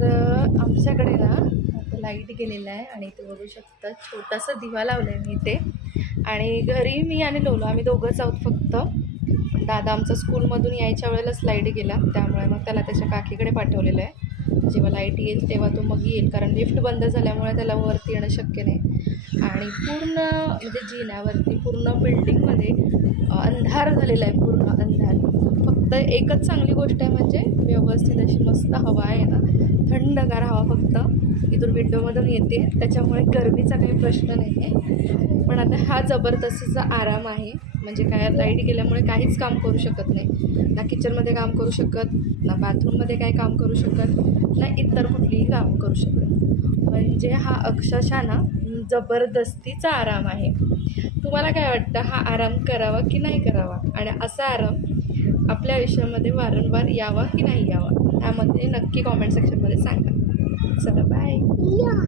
तर आमच्याकडे ना आता लाईट गेलेला आहे आणि इथे बघू शकता छोटासा दिवा लावला आहे मी इथे. आणि घरी मी आणि लोलो आम्ही दोघंच आहोत फक्त. दादा आमचा स्कूलमधून यायच्या वेळेलाच लाईट गेला, त्यामुळे मग त्याला त्याच्या काकीकडे पाठवलेलं आहे. जेव्हा लाईट येईल तेव्हा तो मग येईल, कारण लिफ्ट बंद झाल्यामुळे त्याला वरती येणं शक्य नाही. आणि पूर्ण म्हणजे जिन्यावरती पूर्ण बिल्डिंगमध्ये अंधार झालेला आहे, पूर्ण अंधार. फक्त एकच चांगली गोष्ट आहे म्हणजे व्यवस्थित अशी मस्त हवा आहे ना, थंडगार हवा फक्त इथून विंडोमधून येते, त्याच्यामुळे गरमीचा काही प्रश्न नाही आहे. पण आता हा जबरदस्तीचा आराम आहे, म्हणजे काय लाईट गेल्यामुळे काहीच काम करू शकत नाही. ना किचनमध्ये काम करू शकत, ना बाथरूममध्ये काही काम करू शकत, ना इतर कुठलीही काम करू शकत. म्हणजे हा अक्षरशः ना जबरदस्तीचा आराम आहे. तुम्हाला काय वाटतं, हा आराम करावा की नाही करावा, आणि असा आराम आपल्या आयुष्यामध्ये वारंवार यावा की नाही यावा, त्यामध्ये नक्की कॉमेंट सेक्शनमध्ये सांगा. चला बाय.